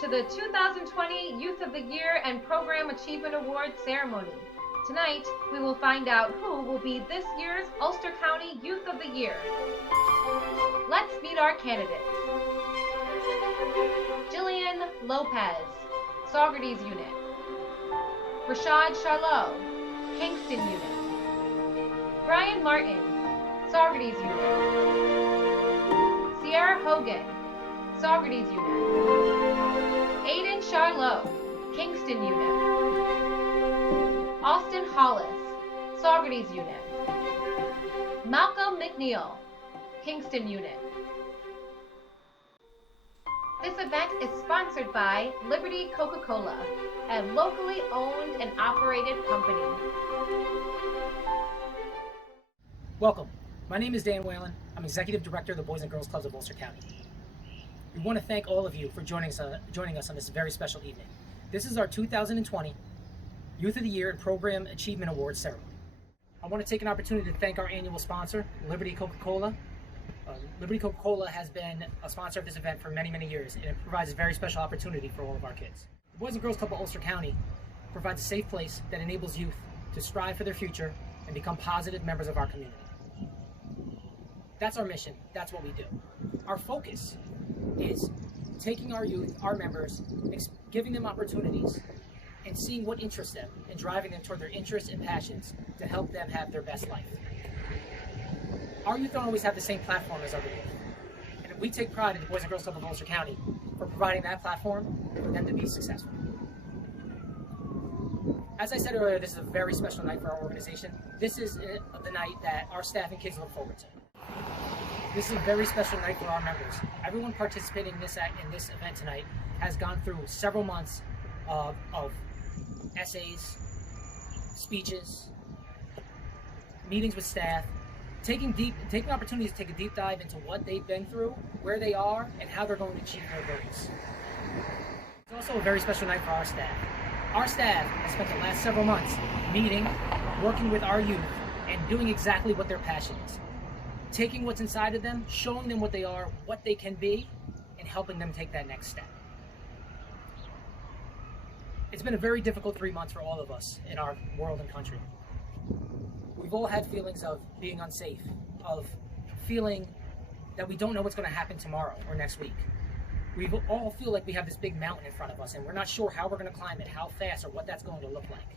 to the 2020 Youth of the Year and Program Achievement Award ceremony. Tonight, we will find out who will be this year's Ulster County Youth of the Year. Let's meet our candidates. Jillian Lopez, Saugerties Unit. Rashad Charlot, Kingston Unit. Brian Martin, Saugerties Unit. Sierra Hogan, Saugerties Unit. AIDEN Charlot, Kingston Unit. Austin Hollis, Saugerties Unit. Malcolm McNeil, Kingston Unit. This event is sponsored by Liberty Coca-Cola, a locally owned and operated company. Welcome. My name is Dan Whalen. I'm Executive Director of the Boys and Girls Clubs of Ulster County. We want to thank all of you for joining us on this very special evening. This is our 2020 Youth of the Year and Program Achievement Awards ceremony. I want to take an opportunity to thank our annual sponsor, Liberty Coca-Cola. Liberty Coca-Cola has been a sponsor of this event for many, many years, and it provides a very special opportunity for all of our kids. The Boys and Girls Club of Ulster County provides a safe place that enables youth to strive for their future and become positive members of our community. That's our mission. That's what we do. Our focus is taking our youth, our members, giving them opportunities, and seeing what interests them and driving them toward their interests and passions to help them have their best life. Our youth don't always have the same platform as other youth, and we take pride in the Boys and Girls Club of Ulster County for providing that platform for them to be successful. As I said earlier, this is a very special night for our organization. This is the night that our staff and kids look forward to. This is a very special night for our members. Everyone participating in this event tonight has gone through several months of essays, speeches, meetings with staff, taking opportunities to take a deep dive into what they've been through, where they are, and how they're going to achieve their goals. It's also a very special night for our staff. Our staff has spent the last several months meeting, working with our youth, and doing exactly what their passion is. Taking what's inside of them, showing them what they are, what they can be, and helping them take that next step. It's been a very difficult 3 months for all of us in our world and country. We've all had feelings of being unsafe, of feeling that we don't know what's going to happen tomorrow or next week. We all feel like we have this big mountain in front of us and we're not sure how we're going to climb it, how fast, or what that's going to look like.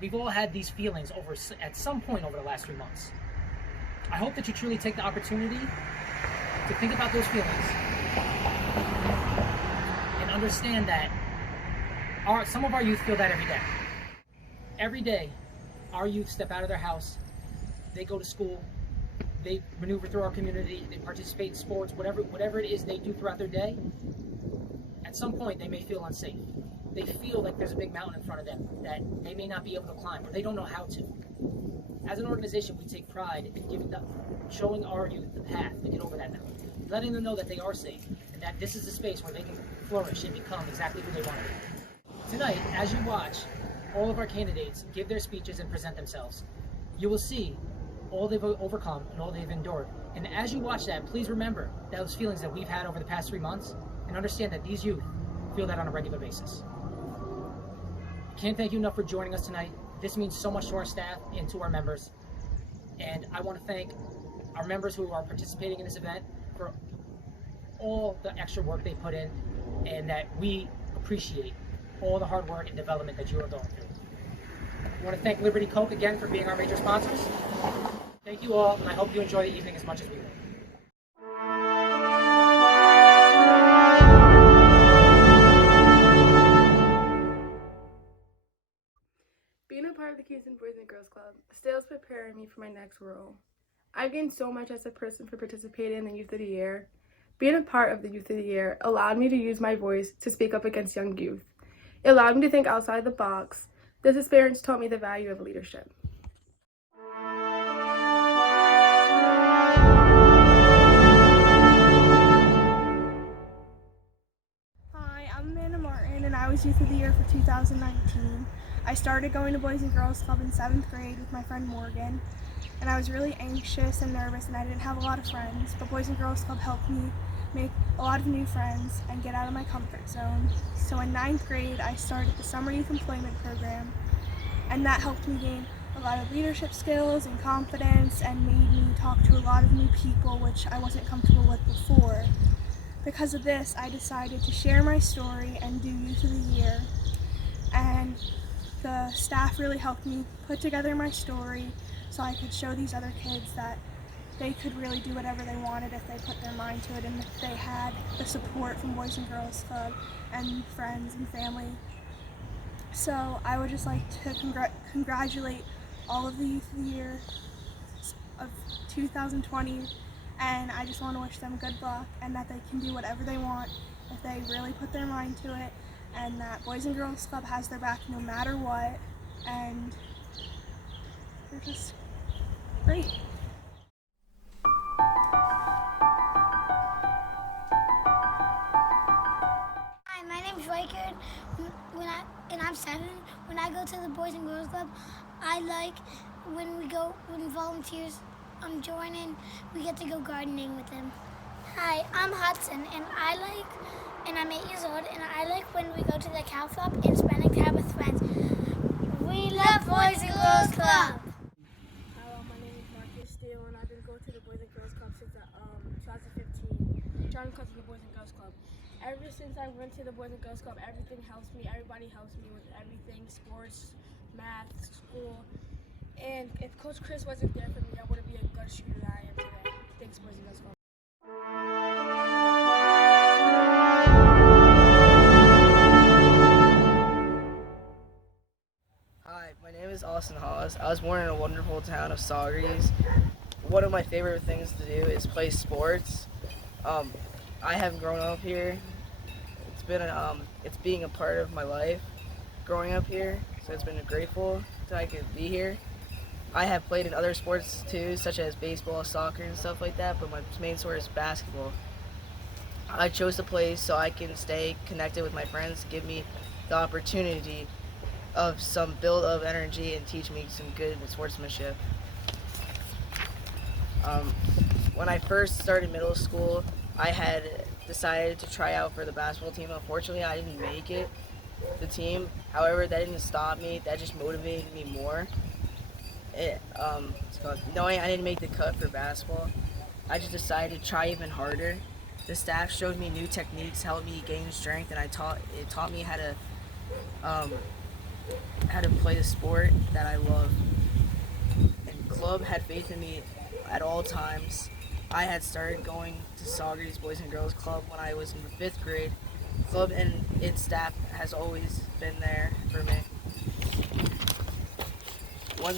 We've all had these feelings at some point over the last 3 months. I hope that you truly take the opportunity to think about those feelings and understand that some of our youth feel that every day. Every day, our youth step out of their house, they go to school, they maneuver through our community, they participate in sports, whatever it is they do throughout their day. At some point, they may feel unsafe. They feel like there's a big mountain in front of them that they may not be able to climb, or they don't know how to. As an organization, we take pride in showing our youth the path to get over that mountain, letting them know that they are safe, and that this is a space where they can flourish and become exactly who they want to be. Tonight, as you watch all of our candidates give their speeches and present themselves, you will see all they've overcome and all they've endured. And as you watch that, please remember those feelings that we've had over the past 3 months and understand that these youth feel that on a regular basis. Can't thank you enough for joining us tonight. This means so much to our staff and to our members. And I want to thank our members who are participating in this event for all the extra work they put in, and that we appreciate all the hard work and development that you are going through. I want to thank Liberty Coke again for being our major sponsors. Thank you all, and I hope you enjoy the evening as much as we will. Being a part of the Kingston Boys and Girls Club still is preparing me for my next role. I've gained so much as a person for participating in the Youth of the Year. Being a part of the Youth of the Year allowed me to use my voice to speak up against young youth. It allowed me to think outside the box. This experience taught me the value of leadership. Hi, I'm Amanda Martin, and I was Youth of the Year for 2019. I started going to Boys and Girls Club in 7th grade with my friend Morgan, and I was really anxious and nervous, and I didn't have a lot of friends, but Boys and Girls Club helped me make a lot of new friends, and get out of my comfort zone. So in 9th grade, I started the Summer Youth Employment Program, and that helped me gain a lot of leadership skills and confidence and made me talk to a lot of new people, which I wasn't comfortable with before. Because of this, I decided to share my story and do Youth of the Year, and the staff really helped me put together my story so I could show these other kids that they could really do whatever they wanted if they put their mind to it and if they had the support from Boys and Girls Club and friends and family. So I would just like to congratulate all of the Youth of the Year of 2020, and I just want to wish them good luck and that they can do whatever they want if they really put their mind to it, and that Boys and Girls Club has their back no matter what, and they're just great. Hi, my name's Riker, and I'm 7. When I go to the Boys and Girls Club, I like when volunteers join in, we get to go gardening with them. Hi, I'm Hudson, and I'm 8 years old, and I like when we go to the cow flop and spending time with friends. We love Boys and Girls Club. Hello, my name is Marcus Steele, and I've been going to the Boys and Girls Club since 2015. Trying to come to the Boys and Girls Club. Ever since I went to the Boys and Girls Club, everything helps me. Everybody helps me with everything: sports, math, school. And if Coach Chris wasn't there for me, I wouldn't be a good shooter that I am today. Thanks, Boys and Girls Club. Hi, my name is Austin Hollis. I was born in a wonderful town of Saugerties. One of my favorite things to do is play sports. I have grown up here. It's being a part of my life growing up here, so it's been grateful that I could be here. I have played in other sports too, such as baseball, soccer, and stuff like that, but my main sport is basketball. I chose to play so I can stay connected with my friends, give me the opportunity of some build of energy and teach me some good sportsmanship. When I first started middle school, I had decided to try out for the basketball team. Unfortunately, I didn't make the team. However, that didn't stop me. That just motivated me more. Knowing I didn't make the cut for basketball, I just decided to try even harder. The staff showed me new techniques, helped me gain strength, and it taught me how to play the sport that I love. And club had faith in me at all times. I had started going to Saugerties Boys and Girls Club when I was in the 5th grade. Club and its staff has always been there for me. One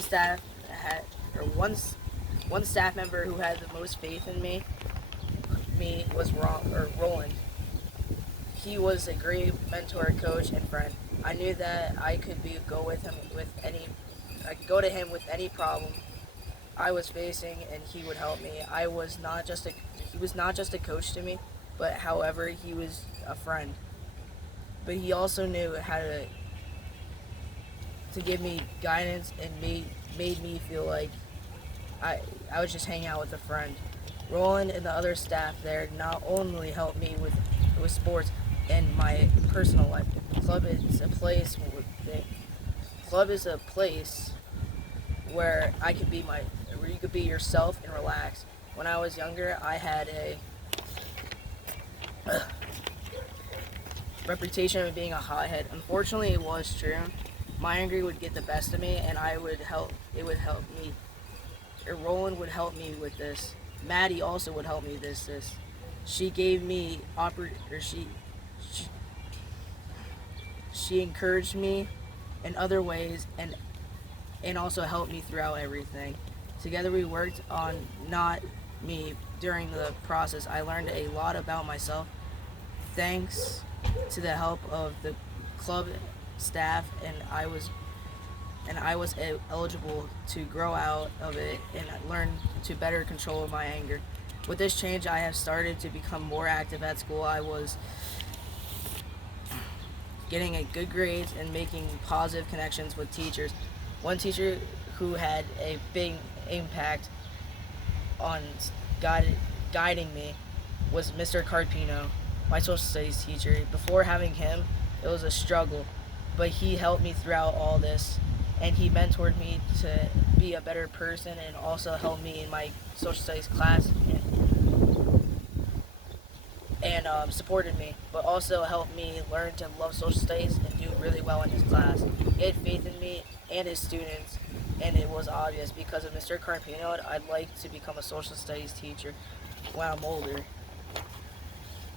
staff member who had the most faith in me was Roland. He was a great mentor, coach, and friend. I knew that I could go to him with any problem I was facing, and he would help me. He was not just a coach to me, but however, he was a friend. But he also knew how to give me guidance and made me feel like I was just hanging out with a friend. Roland and the other staff there not only helped me with sports and my personal life. Club is a place where you could be yourself and relax. When I was younger, I had a reputation of being a hothead. Unfortunately, it was true. My anger would get the best of me, and Roland would help me with this. Maddie also would help me this. She gave me she encouraged me in other ways and also helped me throughout everything. Together we worked on not me during the process. I learned a lot about myself thanks to the help of the club staff, and I was eligible to grow out of it and learn to better control my anger. With this change, I have started to become more active at school. I was getting a good grades and making positive connections with teachers. One teacher who had a big impact on guiding me was Mr. Carpino, my social studies teacher. Before having him, it was a struggle, but he helped me throughout all this, and he mentored me to be a better person and also helped me in my social studies class and supported me, but also helped me learn to love social studies and do really well in his class. He had faith in me and his students, and it was obvious because of Mr. Carpino, I'd like to become a social studies teacher when I'm older.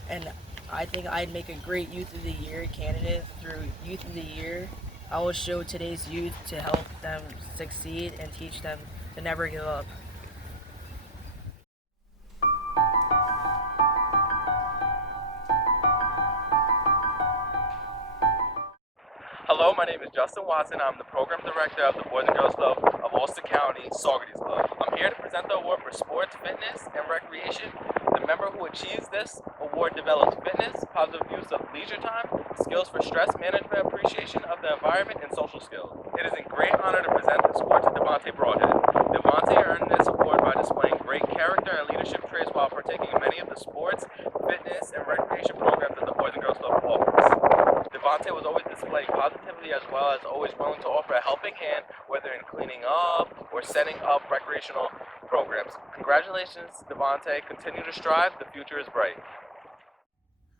And I think I'd make a great Youth of the Year candidate. Through Youth of the Year, I will show today's youth to help them succeed and teach them to never give up. Hello, my name is Justin Watson. I'm the Program Director of the Boys and Girls Club of Ulster County, Saugerties Club. I'm here to present the award for Sports, Fitness, and Recreation. The member who achieves this award develops fitness, positive use of leisure time, skills for stress management, appreciation of the environment, and social skills. It is a great honor to present this award to Devontae Broadhead. Devontae earned this award by displaying great character and leadership traits while partaking in many of the sports, fitness, and recreation programs that the Boys and Girls Club offers. Devontae was always displaying positivity as well as always willing to offer a helping hand, whether in cleaning up or setting up recreational programs. Congratulations, Devontae. Continue to strive. The future is bright.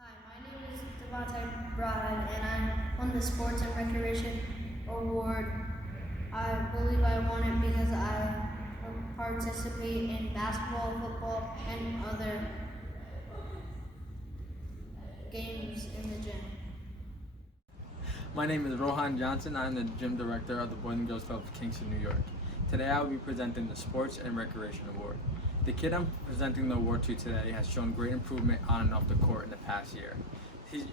Hi, my name is Devontae Broadhead, and I won the Sports and Recreation Award. I believe I won it because I participate in basketball, football, and other games in the gym. My name is Rohan Johnson. I'm the gym director of the Boys and Girls Club of Kingston, New York. Today I will be presenting the Sports and Recreation Award. The kid I'm presenting the award to today has shown great improvement on and off the court in the past year.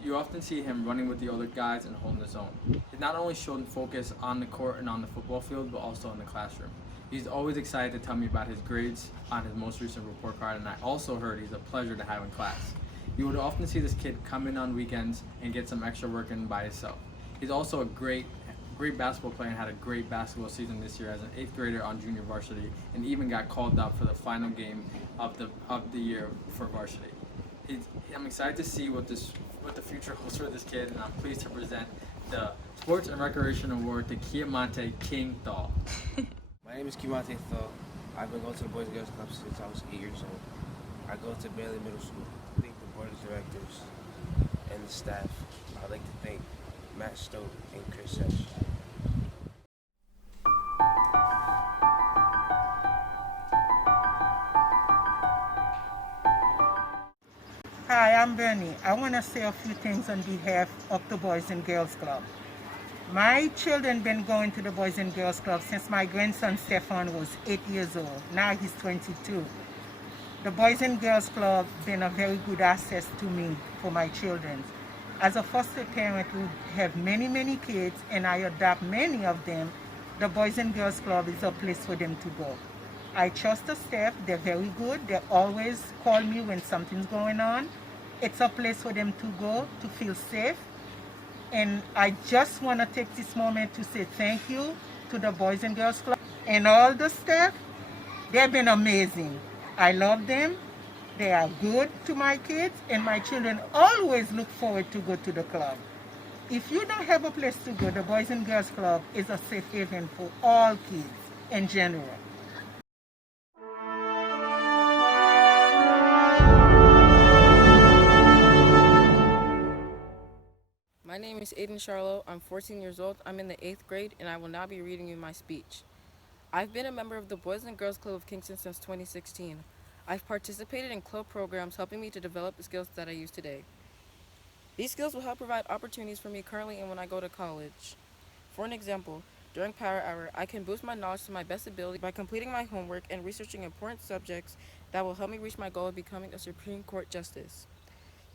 You often see him running with the older guys and holding his own. He's not only shown focus on the court and on the football field, but also in the classroom. He's always excited to tell me about his grades on his most recent report card, and I also heard he's a pleasure to have in class. You would often see this kid come in on weekends and get some extra work in by himself. He's also a great basketball player and had a great basketball season this year as an 8th grader on junior varsity, and even got called up for the final game of the year for varsity. I'm excited to see what the future holds for this kid, and I'm pleased to present the Sports and Recreation Award to Kiamonte King Thal. My name is Kiamonte Thal. I've been going to the Boys and Girls Club since I was 8 years old. I go to Bailey Middle School. I thank the board of directors and the staff. I'd like to thank Matt Stoke and Chris Sesh. Hi, I'm Bernie. I want to say a few things on behalf of the Boys and Girls Club. My children been going to the Boys and Girls Club since my grandson Stefan was 8 years old. Now he's 22. The Boys and Girls Club been a very good access to me for my children. As a foster parent who have many kids and I adopt many of them, the Boys and Girls Club is a place for them to go. I trust the staff, they're very good. They always call me when something's going on. It's a place for them to go to feel safe. And I just want to take this moment to say thank you to the Boys and Girls Club and all the staff. They've been amazing. I love them. They are good to my kids, and my children always look forward to go to the club. If you don't have a place to go, the Boys and Girls Club is a safe haven for all kids in general. My name is AIDEN CHARLOT. I'm 14 years old. I'm in the 8th grade, and I will now be reading you my speech. I've been a member of the Boys and Girls Club of Kingston since 2016. I've participated in club programs helping me to develop the skills that I use today. These skills will help provide opportunities for me currently and when I go to college. For an example, during Power Hour, I can boost my knowledge to my best ability by completing my homework and researching important subjects that will help me reach my goal of becoming a Supreme Court Justice.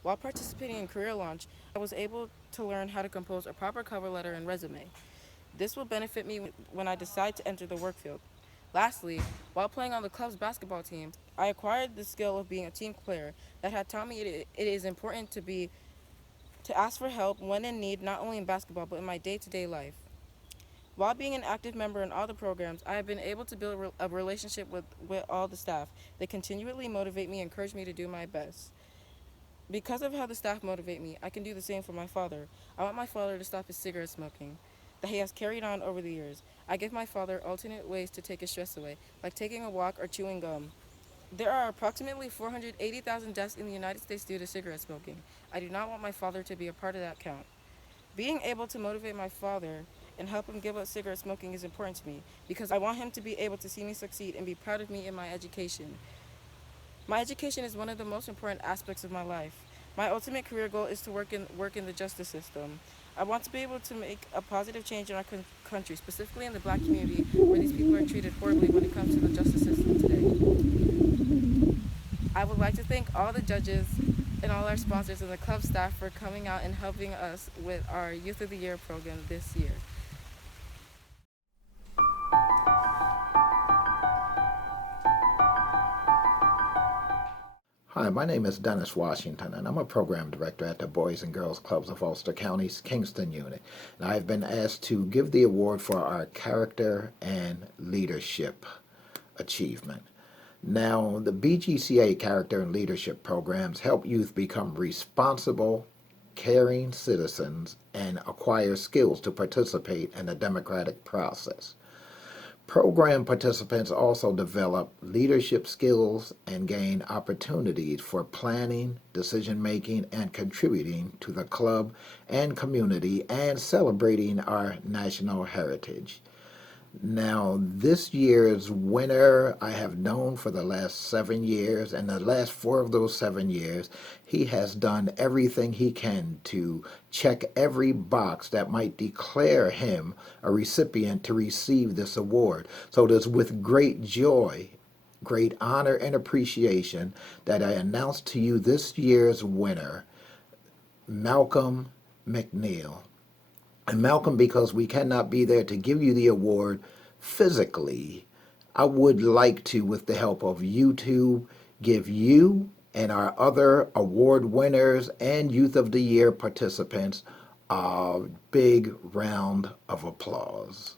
While participating in Career Launch, I was able to learn how to compose a proper cover letter and resume. This will benefit me when I decide to enter the work field. Lastly, while playing on the club's basketball team, I acquired the skill of being a team player that had taught me it is important to ask for help when in need, not only in basketball, but in my day-to-day life. While being an active member in all the programs, I have been able to build a relationship with all the staff. They continually motivate me and encourage me to do my best. Because of how the staff motivate me, I can do the same for my father. I want my father to stop his cigarette smoking that he has carried on over the years. I give my father alternate ways to take his stress away, like taking a walk or chewing gum. There are approximately 480,000 deaths in the United States due to cigarette smoking. I do not want my father to be a part of that count. Being able to motivate my father and help him give up cigarette smoking is important to me because I want him to be able to see me succeed and be proud of me in my education. My education is one of the most important aspects of my life. My ultimate career goal is to work in the justice system. I want to be able to make a positive change in our country, specifically in the black community, where these people are treated horribly when it comes to the justice system today. I would like to thank all the judges and all our sponsors and the club staff for coming out and helping us with our Youth of the Year program this year. Hi, my name is Dennis Washington, and I'm a program director at the Boys and Girls Clubs of Ulster County's Kingston unit. And I've been asked to give the award for our character and leadership achievement. Now, the BGCA character and leadership programs help youth become responsible, caring citizens and acquire skills to participate in the democratic process. Program participants also develop leadership skills and gain opportunities for planning, decision-making, and contributing to the club and community and celebrating our national heritage. Now, this year's winner I have known for the last 7 years, and the last 4 of those 7 years, he has done everything he can to check every box that might declare him a recipient to receive this award. So it is with great joy, great honor, and appreciation that I announce to you this year's winner, Malcolm McNeil. And Malcolm, because we cannot be there to give you the award physically, I would like to, with the help of YouTube, give you and our other award winners and Youth of the Year participants a big round of applause.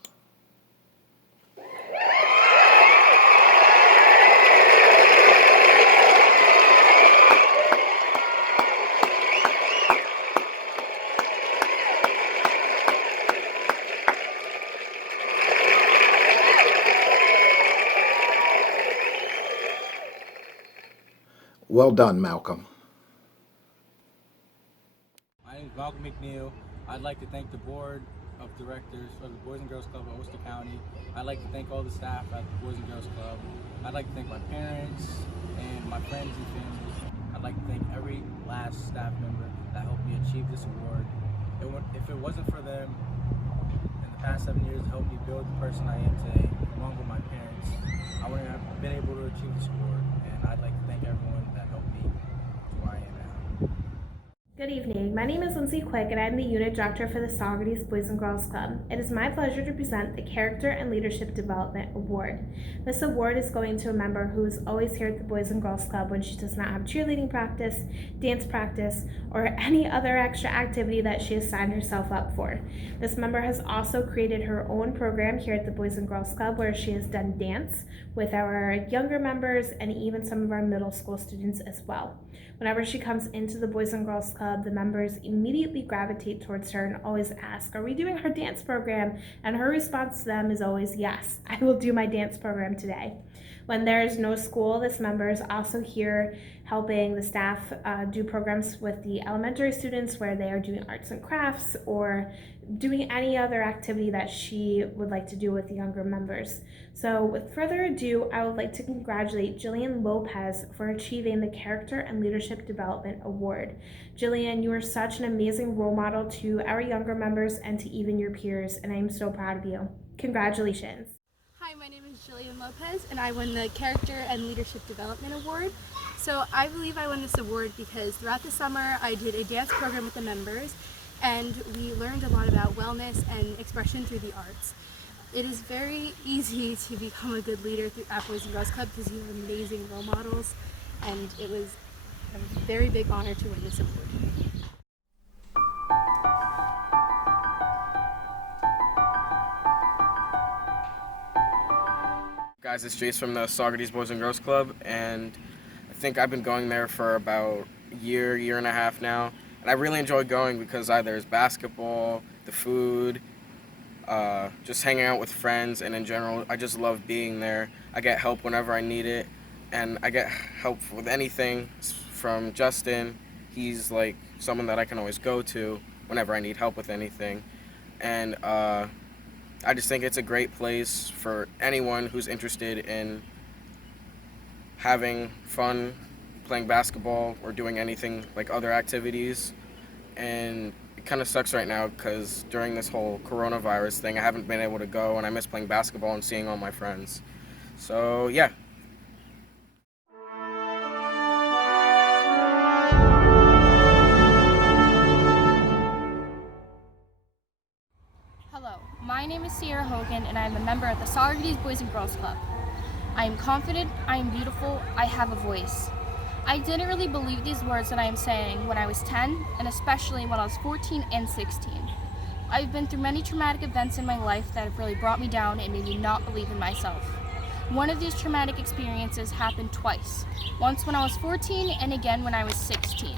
Well done, Malcolm. My name is Malcolm McNeil. I'd like to thank the board of directors of the Boys and Girls Club of Ulster County. I'd like to thank all the staff at the Boys and Girls Club. I'd like to thank my parents and my friends and family. I'd like to thank every last staff member that helped me achieve this award. If it wasn't for them in the past 7 years to help me build the person I am today, along with my parents, I wouldn't have been able to achieve this award. And I'd like to thank everyone that helped me to where I am now. Good evening. My name is Lindsay Quick, and I'm the unit director for the Saugerties Boys and Girls Club. It is my pleasure to present the Character and Leadership Development Award. This award is going to a member who is always here at the Boys and Girls Club when she does not have cheerleading practice, dance practice, or any other extra activity that she has signed herself up for. This member has also created her own program here at the Boys and Girls Club where she has done dance with our younger members and even some of our middle school students as well. Whenever she comes into the Boys and Girls Club, the members immediately gravitate towards her and always ask, "Are we doing her dance program?" And her response to them is always, "Yes, I will do my dance program today." When there is no school, this member is also here helping the staff do programs with the elementary students where they are doing arts and crafts or doing any other activity that she would like to do with the younger members. So with further ado, I would like to congratulate Jillian Lopez for achieving the Character and Leadership Development Award. Jillian, you are such an amazing role model to our younger members and to even your peers, and I am so proud of you. Congratulations. Hi, my name is Jillian Lopez, and I won the Character and Leadership Development Award. So I believe I won this award because throughout the summer I did a dance program with the members, and we learned a lot about wellness and expression through the arts. It is very easy to become a good leader at Boys and Girls Club because you have amazing role models, and it was a very big honor to win this award. Guys, it's Jace from the Saugerties Boys and Girls Club, and I think I've been going there for about year and a half now, and I really enjoy going because there's basketball, the food, just hanging out with friends, and in general, I just love being there. I get help whenever I need it, and I get help with anything from Justin. He's like someone that I can always go to whenever I need help with anything, and I just think it's a great place for anyone who's interested in having fun playing basketball or doing anything like other activities. And it kind of sucks right now because during this whole coronavirus thing, I haven't been able to go, and I miss playing basketball and seeing all my friends. So yeah. Hello, my name is Sierra Hogan, and I am a member of the Socrates Boys and Girls Club. I am confident, I am beautiful, I have a voice. I didn't really believe these words that I am saying when I was 10, and especially when I was 14 and 16. I've been through many traumatic events in my life that have really brought me down and made me not believe in myself. One of these traumatic experiences happened twice, once when I was 14 and again when I was 16.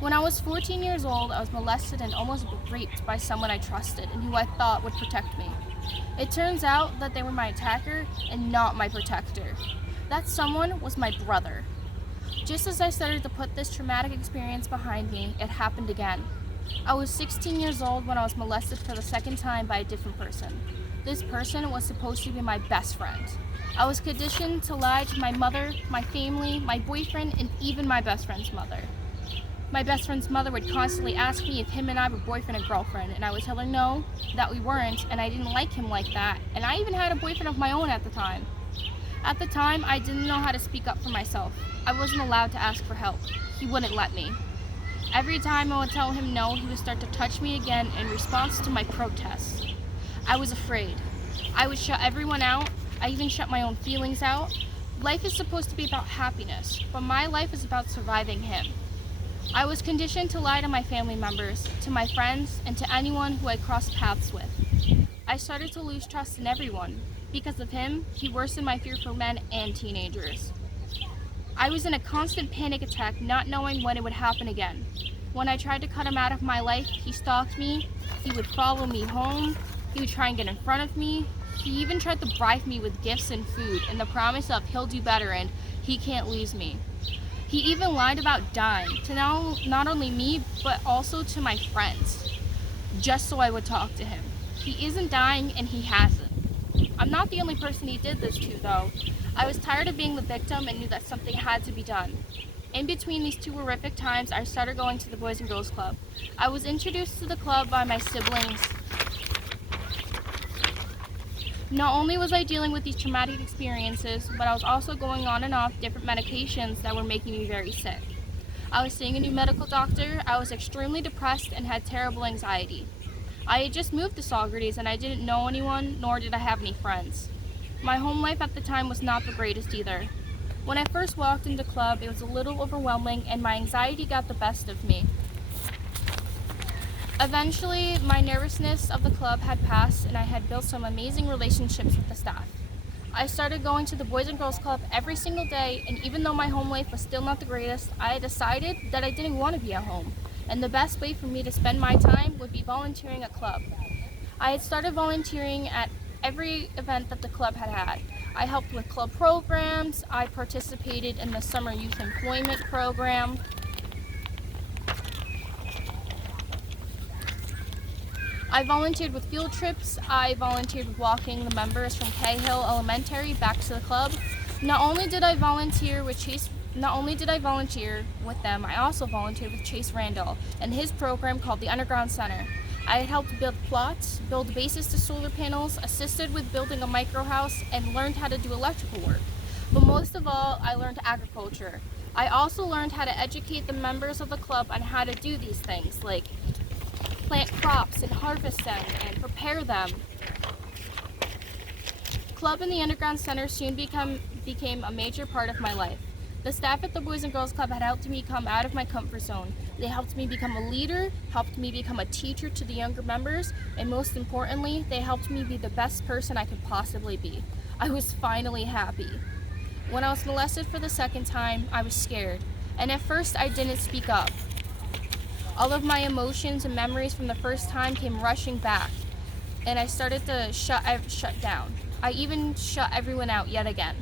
When I was 14 years old, I was molested and almost raped by someone I trusted and who I thought would protect me. It turns out that they were my attacker and not my protector. That someone was my brother. Just as I started to put this traumatic experience behind me, it happened again. I was 16 years old when I was molested for the second time by a different person. This person was supposed to be my best friend. I was conditioned to lie to my mother, my family, my boyfriend, and even my best friend's mother. My best friend's mother would constantly ask me if him and I were boyfriend and girlfriend, and I would tell her no, that we weren't, and I didn't like him like that, and I even had a boyfriend of my own at the time. At the time, I didn't know how to speak up for myself. I wasn't allowed to ask for help. He wouldn't let me. Every time I would tell him no, he would start to touch me again in response to my protests. I was afraid. I would shut everyone out. I even shut my own feelings out. Life is supposed to be about happiness, but my life is about surviving him. I was conditioned to lie to my family members, to my friends, and to anyone who I crossed paths with. I started to lose trust in everyone. Because of him, he worsened my fear for men and teenagers. I was in a constant panic attack, not knowing when it would happen again. When I tried to cut him out of my life, he stalked me, he would follow me home, he would try and get in front of me. He even tried to bribe me with gifts and food and the promise of he'll do better and he can't lose me. He even lied about dying to not only me, but also to my friends, just so I would talk to him. He isn't dying and he hasn't. I'm not the only person he did this to, though. I was tired of being the victim and knew that something had to be done. In between these two horrific times, I started going to the Boys and Girls Club. I was introduced to the club by my siblings. Not only was I dealing with these traumatic experiences, but I was also going on and off different medications that were making me very sick. I was seeing a new medical doctor, I was extremely depressed and had terrible anxiety. I had just moved to Socrates and I didn't know anyone, nor did I have any friends. My home life at the time was not the greatest either. When I first walked into the club, it was a little overwhelming and my anxiety got the best of me. Eventually, my nervousness of the club had passed and I had built some amazing relationships with the staff. I started going to the Boys and Girls Club every single day, and even though my home life was still not the greatest, I had decided that I didn't want to be at home. And the best way for me to spend my time would be volunteering at club. I had started volunteering at every event that the club had. I helped with club programs, I participated in the summer youth employment program. I volunteered with field trips, I volunteered with walking the members from Cahill Elementary back to the club. Not only did I volunteer with them, I also volunteered with Chase Randall and his program called the Underground Center. I had helped build plots, build bases to solar panels, assisted with building a micro house, and learned how to do electrical work. But most of all, I learned agriculture. I also learned how to educate the members of the club on how to do these things, like plant crops and harvest them and prepare them. Club and the Underground Center soon became a major part of my life. The staff at the Boys and Girls Club had helped me come out of my comfort zone. They helped me become a leader, helped me become a teacher to the younger members, and most importantly, they helped me be the best person I could possibly be. I was finally happy. When I was molested for the second time, I was scared. and at first I didn't speak up. All of my emotions and memories from the first time came rushing back, and I started to shut down. I even shut everyone out yet again.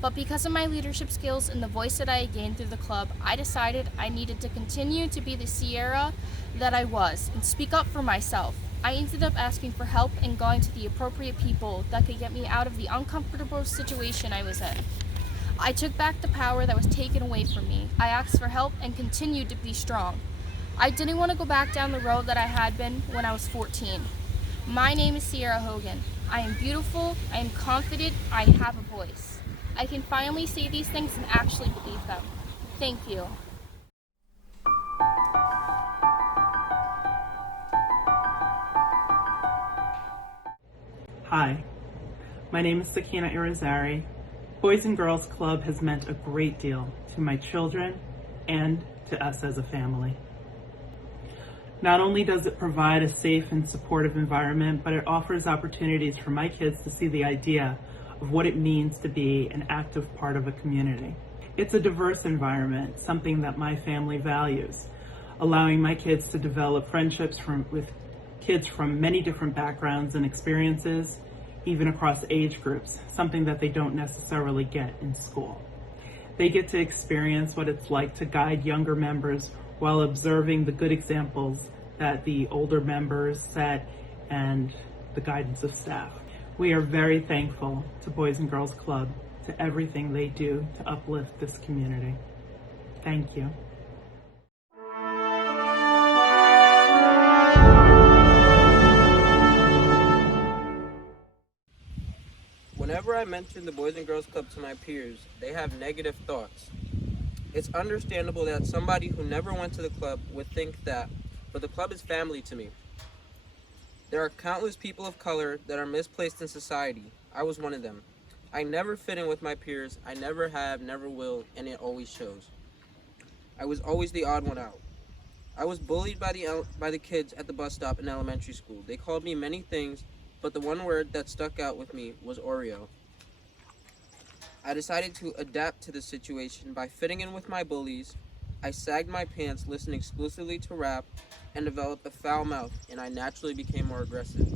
But because of my leadership skills and the voice that I had gained through the club, I decided I needed to continue to be the Sierra that I was and speak up for myself. I ended up asking for help and going to the appropriate people that could get me out of the uncomfortable situation I was in. I took back the power that was taken away from me. I asked for help and continued to be strong. I didn't want to go back down the road that I had been when I was 14. My name is Sierra Hogan. I am beautiful, I am confident, I have a voice. I can finally say these things and actually believe them. Thank you. Hi, my name is Sakina Irizarry. Boys and Girls Club has meant a great deal to my children and to us as a family. Not only does it provide a safe and supportive environment, but it offers opportunities for my kids to see the idea of what it means to be an active part of a community. It's a diverse environment, something that my family values, allowing my kids to develop friendships with kids from many different backgrounds and experiences, even across age groups, something that they don't necessarily get in school. They get to experience what it's like to guide younger members while observing the good examples that the older members set and the guidance of staff. We are very thankful to Boys and Girls Club, to everything they do to uplift this community. Thank you. Whenever I mention the Boys and Girls Club to my peers, they have negative thoughts. It's understandable that somebody who never went to the club would think that, but the club is family to me. There are countless people of color that are misplaced in society. I was one of them. I never fit in with my peers. I never have, never will, and it always shows. I was always the odd one out. I was bullied by the kids at the bus stop in elementary school. They called me many things, but the one word that stuck out with me was Oreo. I decided to adapt to the situation by fitting in with my bullies. I sagged my pants, listened exclusively to rap, and developed a foul mouth, and I naturally became more aggressive.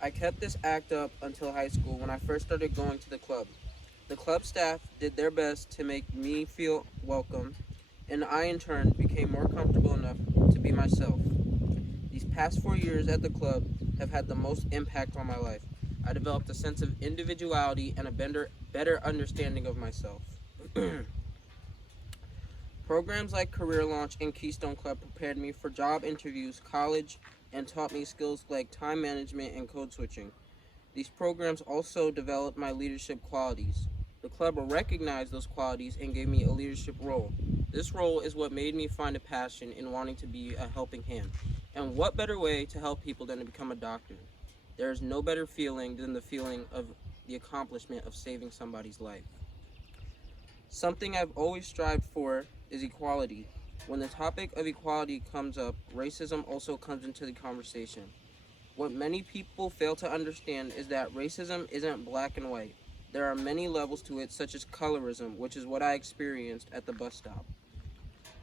I kept this act up until high school when I first started going to the club. The club staff did their best to make me feel welcome, and I in turn became more comfortable enough to be myself. These past 4 years at the club have had the most impact on my life. I developed a sense of individuality and a better understanding of myself. Programs like Career Launch and Keystone Club prepared me for job interviews, college, and taught me skills like time management and code switching. These programs also developed my leadership qualities. The club recognized those qualities and gave me a leadership role. This role is what made me find a passion in wanting to be a helping hand. And what better way to help people than to become a doctor? There is no better feeling than the feeling of the accomplishment of saving somebody's life. Something I've always strived for is equality. When the topic of equality comes up, racism also comes into the conversation. What many people fail to understand is that racism isn't black and white. There are many levels to it, such as colorism, which is what I experienced at the bus stop.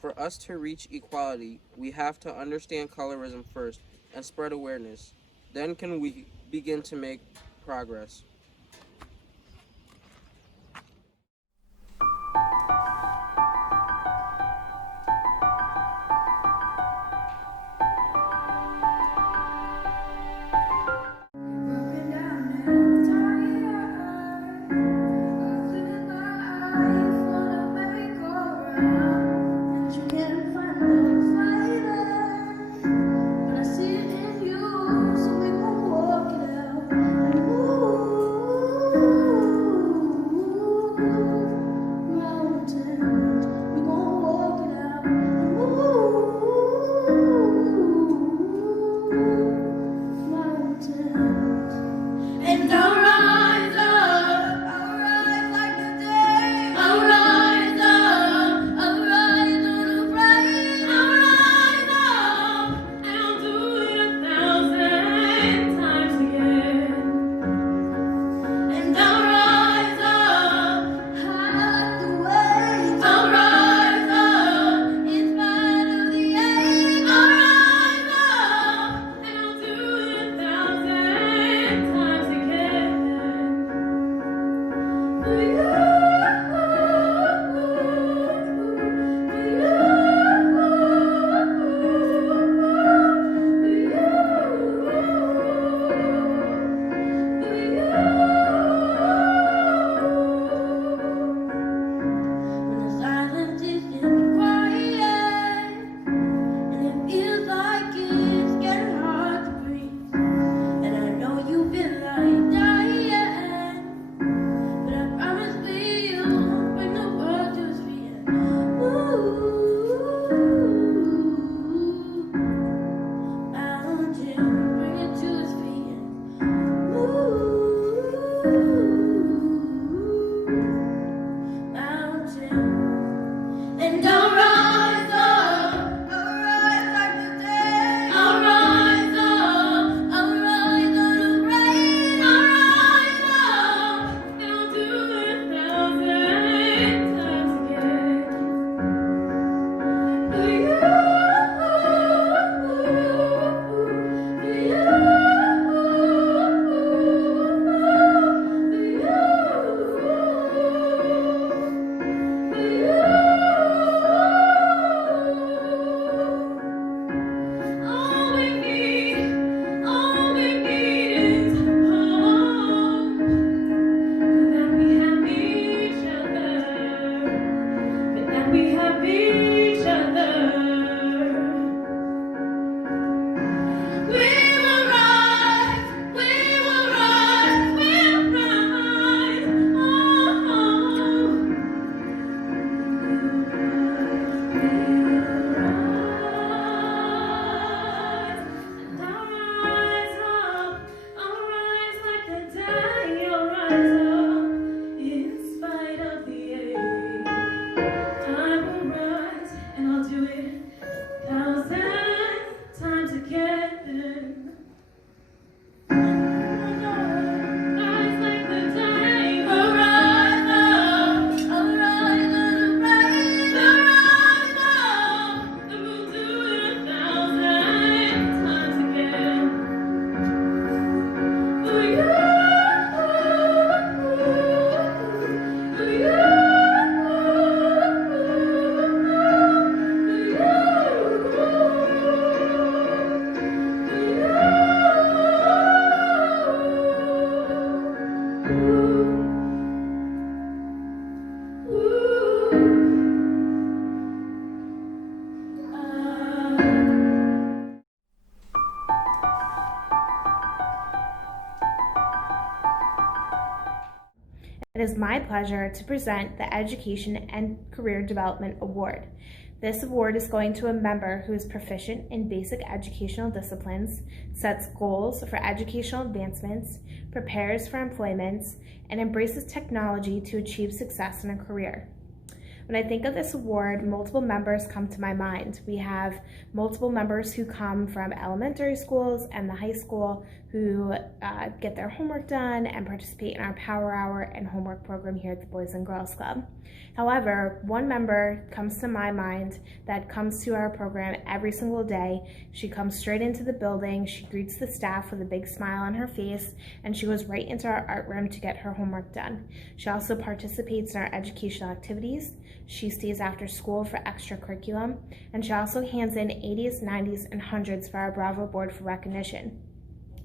For us to reach equality, we have to understand colorism first and spread awareness. Then can we begin to make progress. is my pleasure to present the Education and Career Development Award. This award is going to a member who is proficient in basic educational disciplines, sets goals for educational advancements, prepares for employments, and embraces technology to achieve success in a career. When I think of this award, multiple members come to my mind. We have multiple members who come from elementary schools and the high school who get their homework done and participate in our Power Hour and homework program here at the Boys and Girls Club. However, one member comes to my mind that comes to our program every single day. She comes straight into the building, she greets the staff with a big smile on her face, and she goes right into our art room to get her homework done. She also participates in our educational activities. She stays after school for extra curriculum, and she also hands in 80s, 90s, and 100s for our Bravo board for recognition.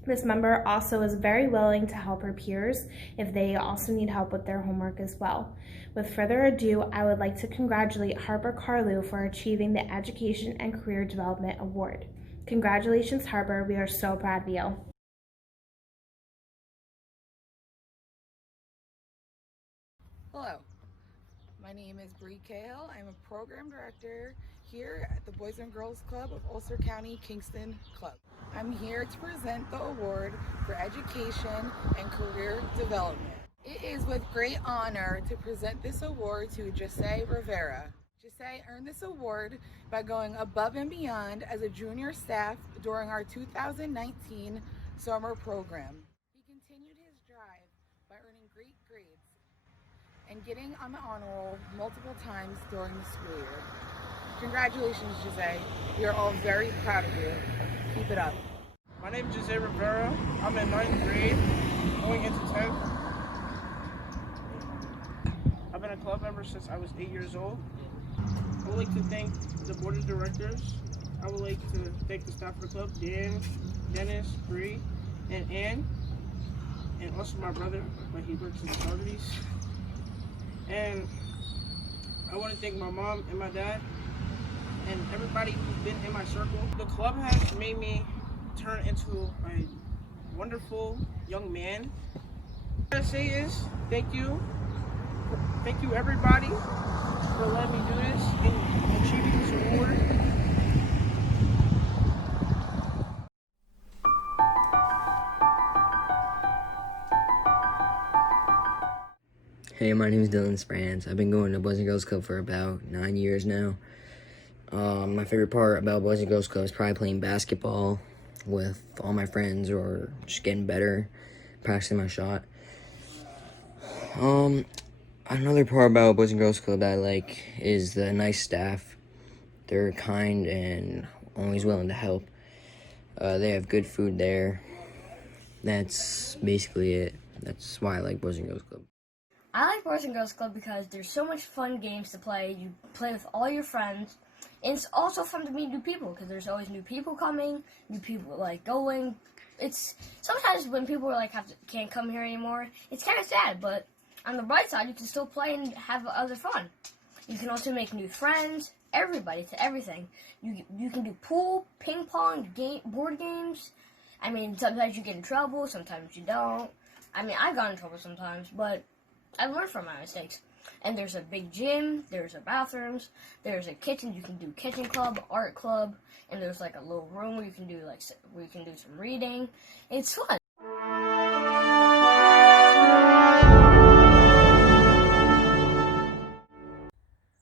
This member also is very willing to help her peers if they also need help with their homework as well. With further ado, I would like to congratulate Harper Carlew for achieving the Education and Career Development Award. Congratulations, Harper. We are so proud of you. Hello, my name is Bree Cahill. I'm a program director here at the Boys and Girls Club of Ulster County Kingston Club. I'm here to present the award for education and career development. It is with great honor to present this award to Jose Rivera. Jose earned this award by going above and beyond as a junior staff during our 2019 summer program. He continued his drive by earning great grades and getting on the honor roll multiple times during the school year. Congratulations, Jose. We are all very proud of you. Keep it up. My name is Jose Rivera. I'm in 9th grade, going into 10th. I've been a club member since I was 8 years old. I would like to thank the board of directors. I would like to thank the staff of the club, Dan, Dennis, Bree, and Ann, and also my brother, but he works in the Socrates. And I want to thank my mom and my dad and everybody who's been in my circle. The club has made me turn into a wonderful young man. What I say is thank you everybody for letting me do this and achieving this award. Hey, my name is Dylan Sprans. I've been going to Boys and Girls Club for about 9 years now. My favorite part about Boys and Girls Club is probably playing basketball with all my friends or just getting better, practicing my shot. Another part about Boys and Girls Club that I like is the nice staff. They're kind and always willing to help. They have good food there. That's basically it. That's why I like Boys and Girls Club. I like Boys and Girls Club because there's so much fun games to play. You play with all your friends. And it's also fun to meet new people because there's always new people coming, new people like going. It's sometimes when people are like can't come here anymore, it's kind of sad. But on the bright side, you can still play and have other fun. You can also make new friends. Everybody to everything. You can do pool, ping pong, board games. I mean, sometimes you get in trouble, sometimes you don't. I mean, I've gotten in trouble sometimes, but I've learned from my mistakes. And there's a big gym, there's a bathrooms, there's a kitchen. You can do kitchen club, art club, and there's like a little room where you can do some reading. It's fun.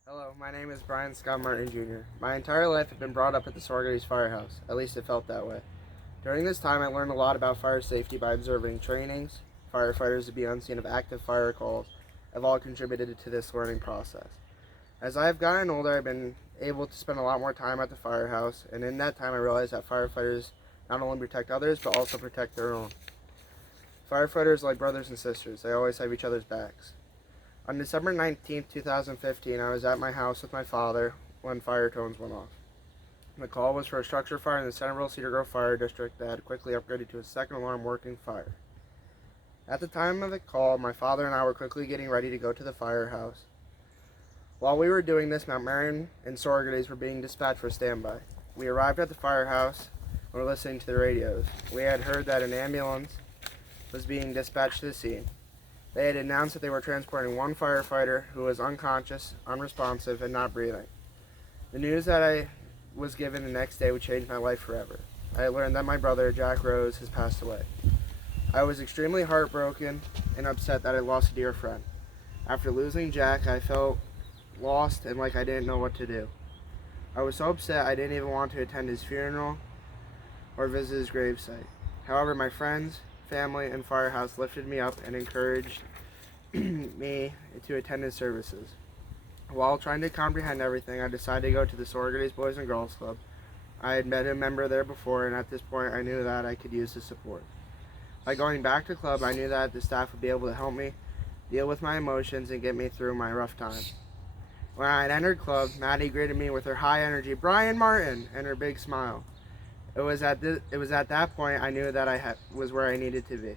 Hello, my name is Brian Scott Martin Jr. My entire life I've been brought up at the Sorgates Firehouse. At least it felt that way. During this time, I learned a lot about fire safety by observing trainings. Firefighters to be on scene of active fire calls have all contributed to this learning process. As I have gotten older, I've been able to spend a lot more time at the firehouse, and in that time I realized that firefighters not only protect others, but also protect their own. Firefighters are like brothers and sisters. They always have each other's backs. On December 19th, 2015, I was at my house with my father when fire tones went off. The call was for a structure fire in the Centerville Cedar Grove Fire District that had quickly upgraded to a second alarm working fire. At the time of the call, my father and I were quickly getting ready to go to the firehouse. While we were doing this, Mount Marion and Sorgates were being dispatched for standby. We arrived at the firehouse and were listening to the radios. We had heard that an ambulance was being dispatched to the scene. They had announced that they were transporting one firefighter who was unconscious, unresponsive, and not breathing. The news that I was given the next day would change my life forever. I learned that my brother, Jack Rose, has passed away. I was extremely heartbroken and upset that I lost a dear friend. After losing Jack, I felt lost and like I didn't know what to do. I was so upset I didn't even want to attend his funeral or visit his gravesite. However, my friends, family, and Firehouse lifted me up and encouraged me to attend his services. While trying to comprehend everything, I decided to go to the Sororities Boys and Girls Club. I had met a member there before, and at this point I knew that I could use his support. By going back to club, I knew that the staff would be able to help me deal with my emotions and get me through my rough time. When I had entered club, Maddie greeted me with her high energy, "Brian Martin," and her big smile. It was at that point I knew that I was where I needed to be.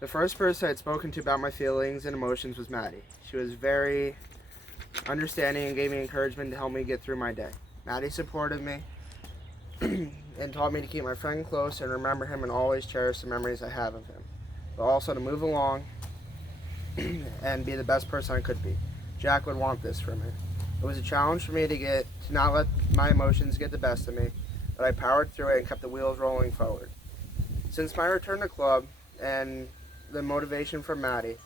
The first person I had spoken to about my feelings and emotions was Maddie. She was very understanding and gave me encouragement to help me get through my day. Maddie supported me and taught me to keep my friend close and remember him and always cherish the memories I have of him, but also to move along and be the best person I could be. Jack would want this from me. It was a challenge for me to not let my emotions get the best of me, but I powered through it and kept the wheels rolling forward. Since my return to club and the motivation from Maddie,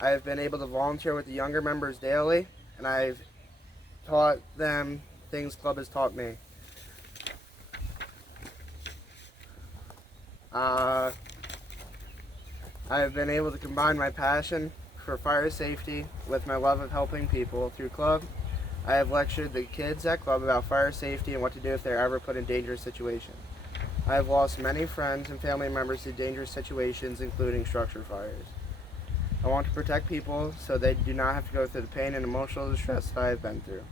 I have been able to volunteer with the younger members daily, and I've taught them things club has taught me. I have been able to combine my passion for fire safety with my love of helping people through club. I have lectured the kids at club about fire safety and what to do if they're ever put in dangerous situations. I have lost many friends and family members to dangerous situations, including structure fires. I want to protect people so they do not have to go through the pain and emotional distress that I have been through.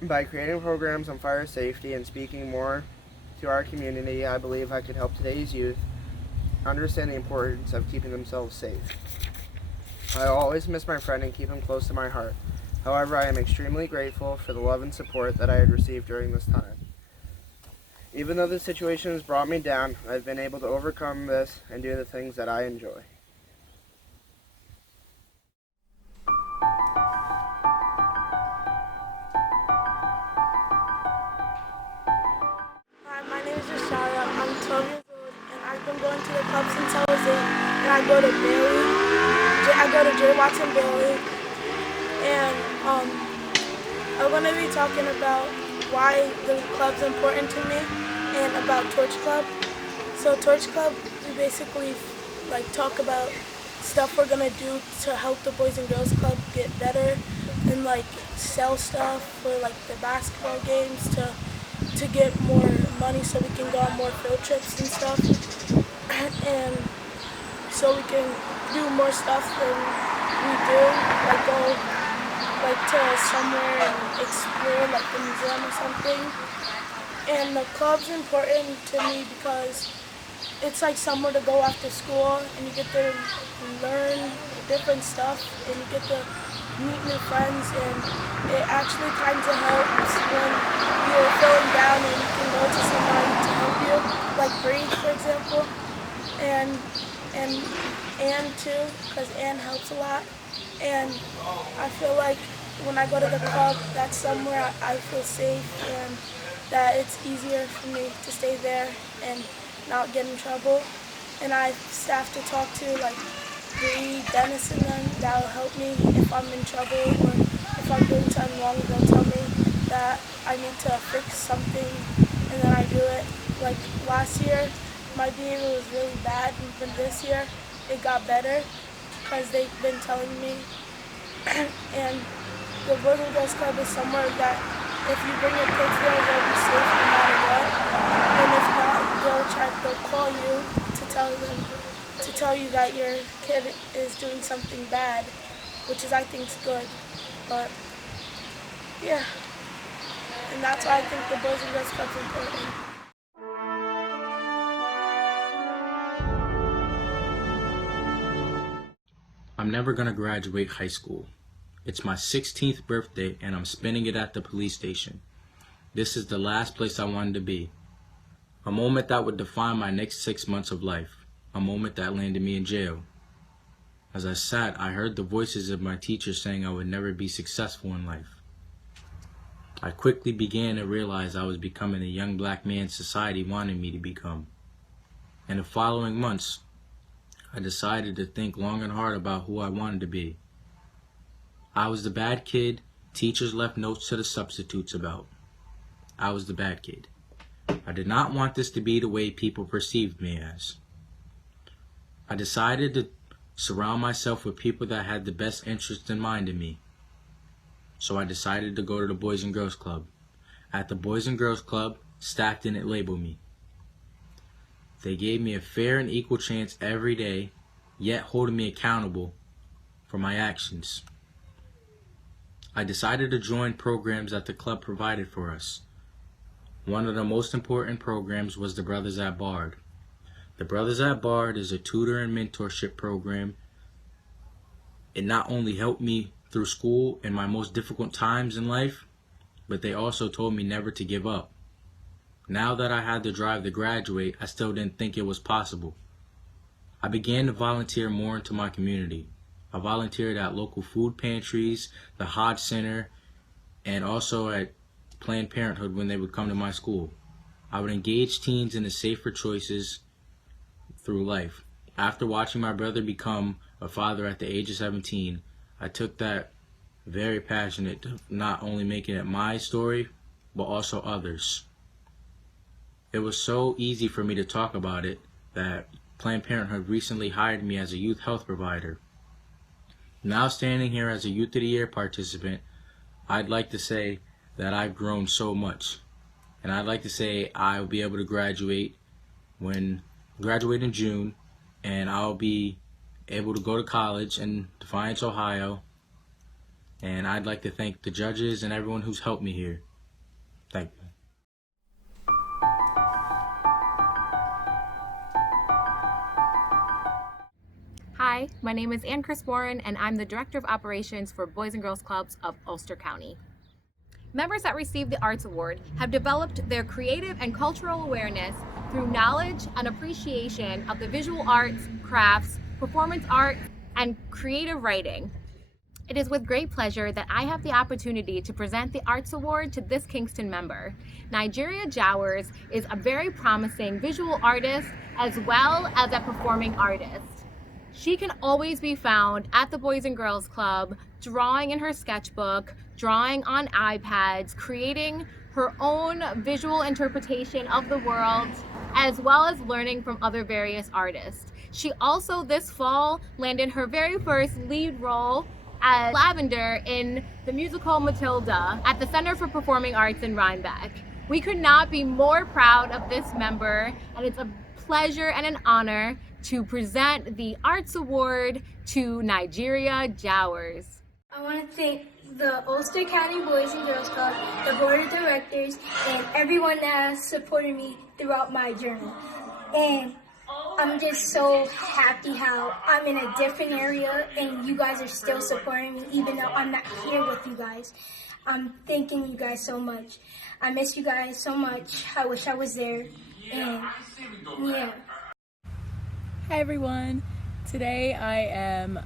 By creating programs on fire safety and speaking more to our community, I believe I could help today's youth understand the importance of keeping themselves safe. I always miss my friend and keep him close to my heart. However, I am extremely grateful for the love and support that I had received during this time. Even though the situation has brought me down, I've been able to overcome this and do the things that I enjoy. Hi, my name is CHARLOT. I'm 12 years old, and I've been going to the club since I was 8. And I go to Bailey. I go to J. Watson Bailey. And I'm going to be talking about why the club's important to me and about Torch Club. So Torch Club, we basically talk about stuff we're going to do to help the Boys and Girls Club get better and sell stuff for the basketball games to get more money so we can go on more field trips and stuff, and so we can do more stuff than we do, go to somewhere and explore the museum or something. And the club's important to me because it's somewhere to go after school, and you get to learn different stuff, and you get to meet new friends, and it actually kind of helps when you're feeling down and you can go to somebody to help you, like Bree, for example, and too, because Anne helps a lot. And I feel like when I go to the club, that's somewhere I feel safe, and that it's easier for me to stay there and not get in trouble. And I have to talk to Bree, Dennis, and them. That'll help me if I'm in trouble or if I'm doing something wrong. They'll tell me that I need to fix something, and then I do it. Last year, my behavior was really bad, but this year it got better because they've been telling me. And the Boys and Girls Club is somewhere that if you bring your kids there, they'll be safe no matter what. And if not, they'll call you to tell you that your kid is doing something bad, which I think is good. But yeah, and that's why I think the Boys and Girls Club is important. I'm never gonna graduate high school. It's my 16th birthday and I'm spending it at the police station. This is the last place I wanted to be. A moment that would define my next 6 months of life. A moment that landed me in jail. As I sat, I heard the voices of my teachers saying I would never be successful in life. I quickly began to realize I was becoming the young black man society wanted me to become. In the following months, I decided to think long and hard about who I wanted to be. I was the bad kid teachers left notes to the substitutes about. I was the bad kid. I did not want this to be the way people perceived me as. I decided to surround myself with people that had the best interest in mind in me. So I decided to go to the Boys and Girls Club. At the Boys and Girls Club, staff didn't label me. They gave me a fair and equal chance every day, yet holding me accountable for my actions. I decided to join programs that the club provided for us. One of the most important programs was the Brothers at Bard. The Brothers at Bard is a tutor and mentorship program. It not only helped me through school in my most difficult times in life, but they also told me never to give up. Now that I had the drive to graduate, I still didn't think it was possible. I began to volunteer more into my community. I volunteered at local food pantries, the Hodge Center, and also at Planned Parenthood when they would come to my school. I would engage teens in the safer choices through life. After watching my brother become a father at the age of 17, I took that very passionate to not only making it my story, but also others. It was so easy for me to talk about it that Planned Parenthood recently hired me as a youth health provider. Now standing here as a Youth of the Year participant, I'd like to say that I've grown so much. And I'd like to say I'll be able to graduate in June, and I'll be able to go to college in Defiance, Ohio. And I'd like to thank the judges and everyone who's helped me here. Thank you. Hi, my name is Ann Chris Warren, and I'm the Director of Operations for Boys and Girls Clubs of Ulster County. Members that receive the Arts Award have developed their creative and cultural awareness through knowledge and appreciation of the visual arts, crafts, performance art, and creative writing. It is with great pleasure that I have the opportunity to present the Arts Award to this Kingston member. Nigeria Jowers is a very promising visual artist as well as a performing artist. She can always be found at the Boys and Girls Club, drawing in her sketchbook, drawing on iPads, creating her own visual interpretation of the world, as well as learning from other various artists. She also this fall landed her very first lead role as Lavender in the musical Matilda at the Center for Performing Arts in Rhinebeck. We could not be more proud of this member, and it's a pleasure and an honor to present the Arts Award to Nigeria Jowers. I want to thank the Ulster County Boys and Girls Club, the Board of Directors, and everyone that has supported me throughout my journey. And I'm just so happy how I'm in a different area and you guys are still supporting me even though I'm not here with you guys. I'm thanking you guys so much. I miss you guys so much. I wish I was there. And yeah. Hi everyone. Today I am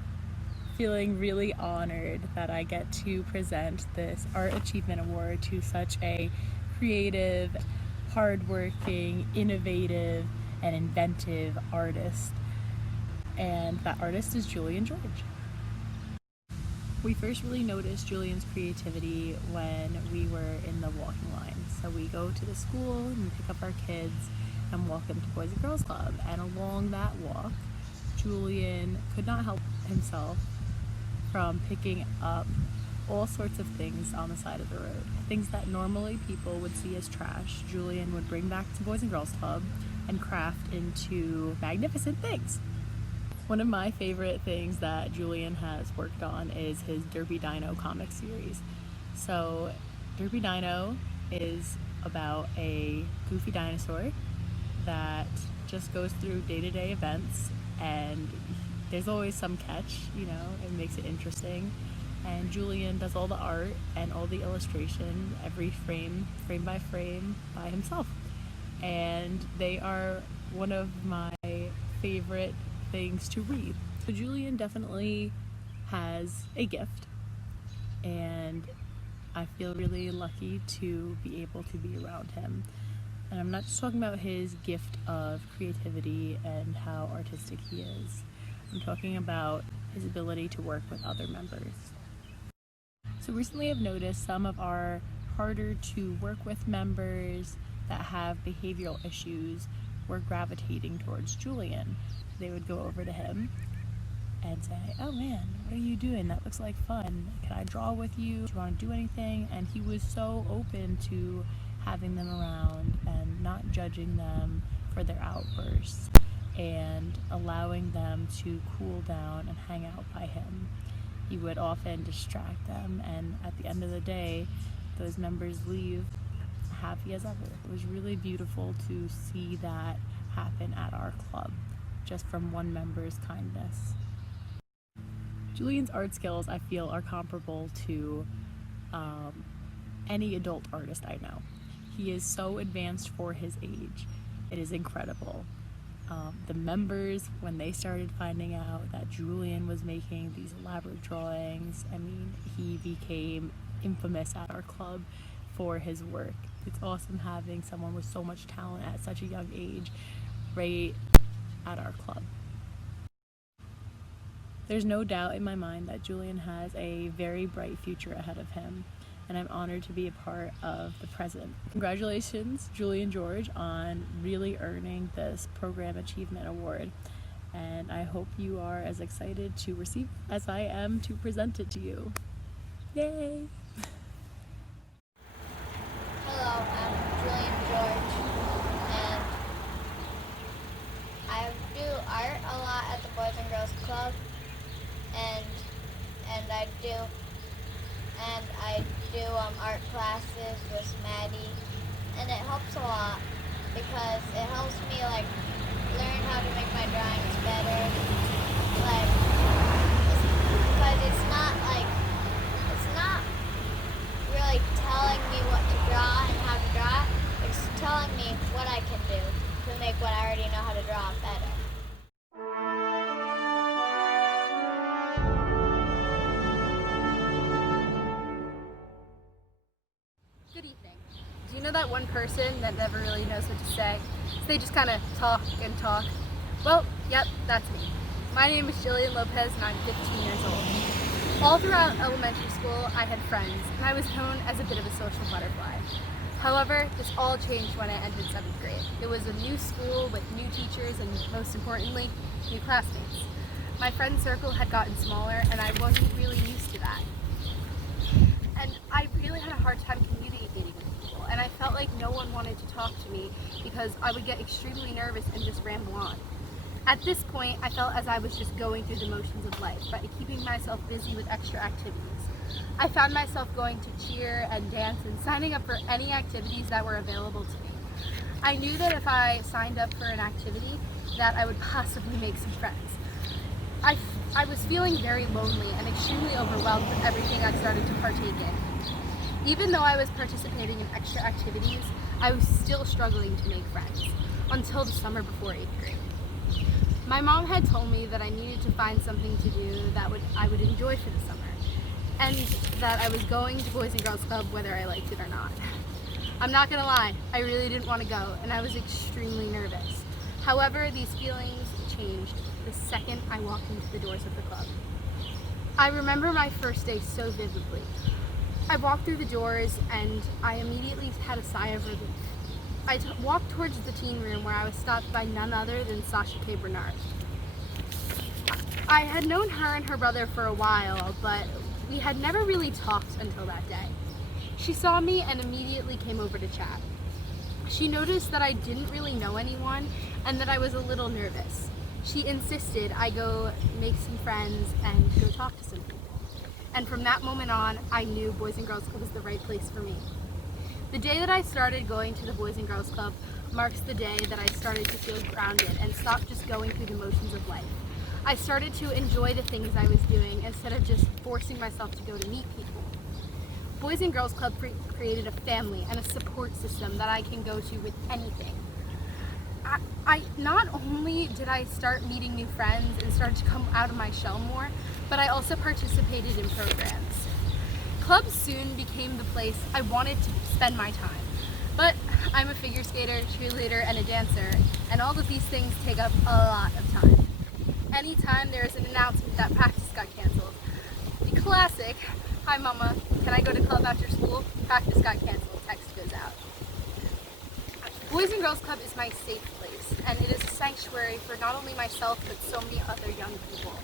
feeling really honored that I get to present this Art Achievement Award to such a creative, hardworking, innovative, and inventive artist. And that artist is Julian George. We first really noticed Julian's creativity when we were in the walking line. So we go to the school and pick up our kids and walk them to Boys and Girls Club. And along that walk, Julian could not help himself from picking up all sorts of things on the side of the road. Things that normally people would see as trash, Julian would bring back to Boys and Girls Club and craft into magnificent things. One of my favorite things that Julian has worked on is his Derpy Dino comic series. So Derpy Dino is about a goofy dinosaur that just goes through day-to-day events, and there's always some catch, you know, it makes it interesting. And Julian does all the art and all the illustration, every frame by frame, by himself. And they are one of my favorite things to read. So Julian definitely has a gift, and I feel really lucky to be able to be around him. And I'm not just talking about his gift of creativity and how artistic he is. I'm talking about his ability to work with other members. So recently I've noticed some of our harder to work with members that have behavioral issues were gravitating towards Julian. They would go over to him and say, "Oh man, what are you doing? That looks like fun. Can I draw with you? Do you want to do anything?" And he was so open to having them around and not judging them for their outbursts and allowing them to cool down and hang out by him. He would often distract them, and at the end of the day, those members leave happy as ever. It was really beautiful to see that happen at our club, just from one member's kindness. Julian's art skills, I feel, are comparable to any adult artist I know. He is so advanced for his age. It is incredible. The members, when they started finding out that Julian was making these elaborate drawings, I mean, he became infamous at our club for his work. It's awesome having someone with so much talent at such a young age right at our club. There's no doubt in my mind that Julian has a very bright future ahead of him, and I'm honored to be a part of the present. Congratulations, Julian George, on really earning this Program Achievement Award, and I hope you are as excited to receive as I am to present it to you. Yay! Hello, I'm Julian George, and I do art a lot at the Boys and Girls Club, and I do art classes with Maddie, and it helps a lot because it helps me learn how to make my drawings better, because it's not really telling me what to draw and how to draw it. It's telling me what I can do to make what I already know how to draw better. Good evening. Do you know that one person that never really knows what to say? So they just kind of talk and talk? Well, yep, that's me. My name is Jillian Lopez and I'm 15 years old. All throughout elementary school, I had friends, and I was known as a bit of a social butterfly. However, this all changed when I entered 7th grade. It was a new school with new teachers and, most importantly, new classmates. My friend circle had gotten smaller, and I wasn't really used to that. And I really had a hard time communicating with people, and I felt like no one wanted to talk to me because I would get extremely nervous and just ramble on. At this point, I felt as I was just going through the motions of life by keeping myself busy with extra activities. I found myself going to cheer and dance and signing up for any activities that were available to me. I knew that if I signed up for an activity, that I would possibly make some friends. I was feeling very lonely and extremely overwhelmed with everything I started to partake in. Even though I was participating in extra activities, I was still struggling to make friends, until the summer before 8th grade. My mom had told me that I needed to find something to do that I would enjoy for the summer, and that I was going to Boys and Girls Club whether I liked it or not. I'm not gonna lie, I really didn't want to go, and I was extremely nervous. However, these feelings changed the second I walked into the doors of the club. I remember my first day so vividly. I walked through the doors and I immediately had a sigh of relief. I walked towards the teen room where I was stopped by none other than Sasha K. Bernard. I had known her and her brother for a while, but we had never really talked until that day. She saw me and immediately came over to chat. She noticed that I didn't really know anyone and that I was a little nervous. She insisted I go make some friends and go talk to some people. And from that moment on, I knew Boys and Girls Club was the right place for me. The day that I started going to the Boys and Girls Club marks the day that I started to feel grounded and stopped just going through the motions of life. I started to enjoy the things I was doing instead of just forcing myself to go to meet people. Boys and Girls Club created a family and a support system that I can go to with anything. I not only did I start meeting new friends and start to come out of my shell more, but I also participated in programs. Clubs soon became the place I wanted to spend my time. But I'm a figure skater, cheerleader, and a dancer, and all of these things take up a lot of time. Anytime there is an announcement that practice got canceled, the classic, "Hi mama, can I go to club after school? Practice got canceled," text goes out. Boys and Girls Club is my safe place, and it is a sanctuary for not only myself, but so many other young people.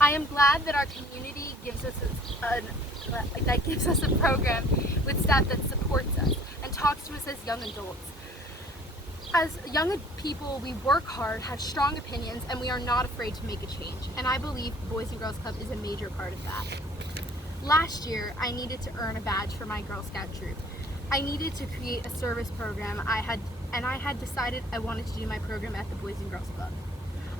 I am glad that our community gives us a program with staff that supports us and talks to us as young adults. As young people, we work hard, have strong opinions, and we are not afraid to make a change. And I believe Boys and Girls Club is a major part of that. Last year, I needed to earn a badge for my Girl Scout troop. I needed to create a service program, I had decided I wanted to do my program at the Boys and Girls Club.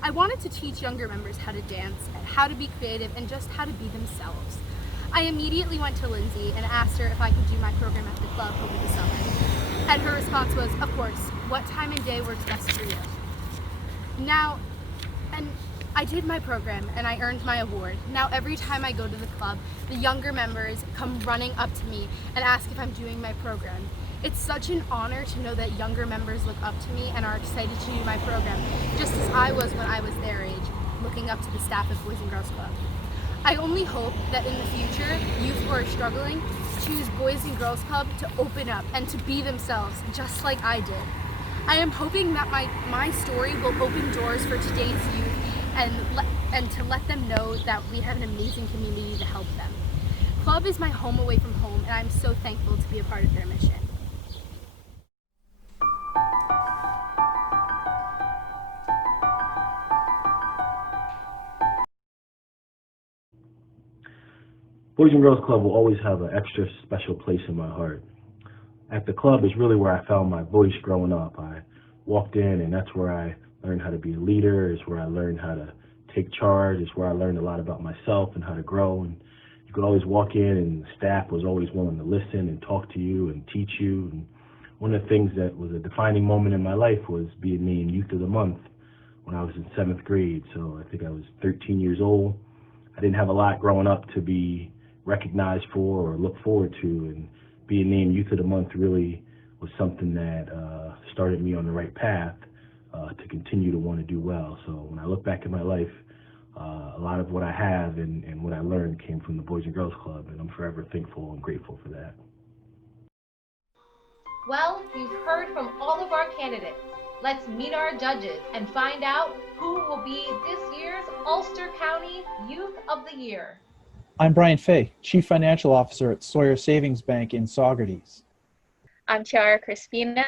I wanted to teach younger members how to dance, how to be creative, and just how to be themselves. I immediately went to Lindsay and asked her if I could do my program at the club over the summer. And her response was, "Of course, what time and day works best for you?" And I did my program and I earned my award. Now every time I go to the club, the younger members come running up to me and ask if I'm doing my program. It's such an honor to know that younger members look up to me and are excited to do my program, just as I was when I was their age, looking up to the staff of Boys and Girls Club. I only hope that in the future, youth who are struggling choose Boys and Girls Club to open up and to be themselves, just like I did. I am hoping that my story will open doors for today's youth and to let them know that we have an amazing community to help them. Club is my home away from home, and I'm so thankful to be a part of their mission. Boys and Girls Club will always have an extra special place in my heart. At the club is really where I found my voice growing up. I walked in and that's where I learned how to be a leader. It's where I learned how to take charge. It's where I learned a lot about myself and how to grow. And you could always walk in and the staff was always willing to listen and talk to you and teach you. And one of the things that was a defining moment in my life was being named Youth of the Month when I was in 7th grade. So I think I was 13 years old. I didn't have a lot growing up to be recognized for or look forward to, and being named Youth of the Month really was something that started me on the right path to continue to want to do well. So when I look back at my life, a lot of what I have and what I learned came from the Boys and Girls Club, and I'm forever thankful and grateful for that. Well, you've heard from all of our candidates. Let's meet our judges and find out who will be this year's Ulster County Youth of the Year. I'm Brian Fay, Chief Financial Officer at Sawyer Savings Bank in Saugerties. I'm Chiara Crispino.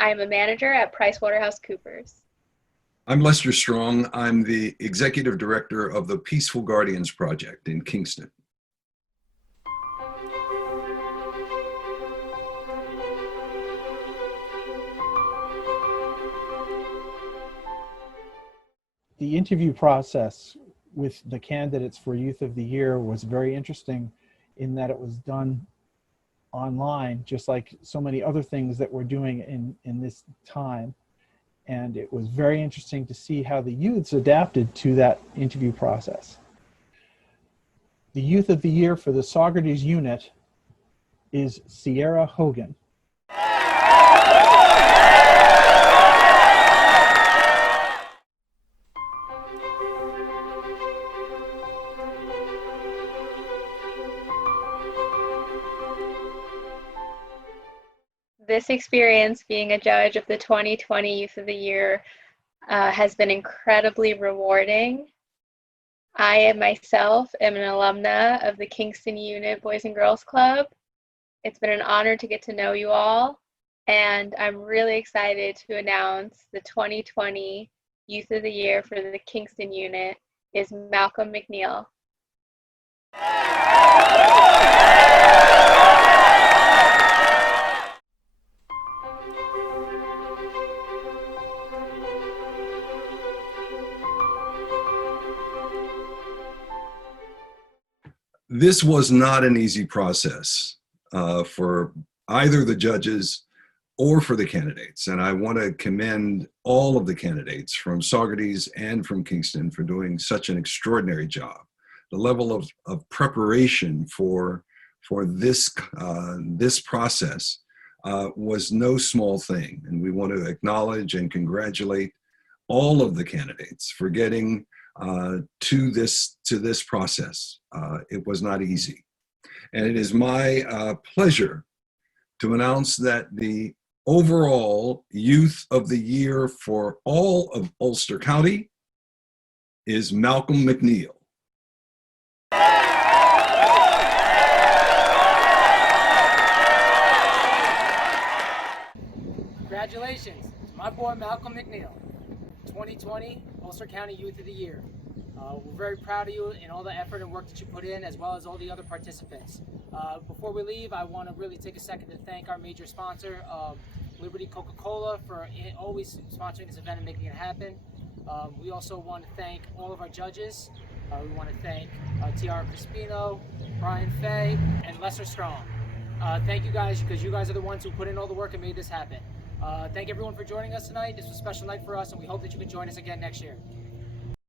I'm a manager at PricewaterhouseCoopers. I'm Lester Strong. I'm the Executive Director of the Peaceful Guardians Project in Kingston. The interview process with the candidates for Youth of the Year was very interesting in that it was done online, just like so many other things that we're doing in this time. And it was very interesting to see how the youths adapted to that interview process. The Youth of the Year for the Saugerties unit is Sierra Hogan. This experience, being a judge of the 2020 Youth of the Year, has been incredibly rewarding. I myself am an alumna of the Kingston Unit Boys and Girls Club. It's been an honor to get to know you all, and I'm really excited to announce the 2020 Youth of the Year for the Kingston Unit is Malcolm McNeil. This was not an easy process for either the judges or for the candidates. And I want to commend all of the candidates from Saugerties and from Kingston for doing such an extraordinary job. The level of preparation for this process was no small thing. And we want to acknowledge and congratulate all of the candidates for getting to this process. It was not easy. And it is my pleasure to announce that the overall Youth of the Year for all of Ulster County is Malcolm McNeil. Congratulations to my boy Malcolm McNeil, 2020 Ulster County Youth of the Year. We're very proud of you and all the effort and work that you put in, as well as all the other participants. Before we leave, I want to really take a second to thank our major sponsor, Liberty Coca-Cola, for always sponsoring this event and making it happen. We also want to thank all of our judges. We want to thank Tiara Crispino, Brian Fay, and Lesser Strong. Thank you guys, because you guys are the ones who put in all the work and made this happen. Thank everyone for joining us tonight. This was a special night for us, and we hope that you can join us again next year.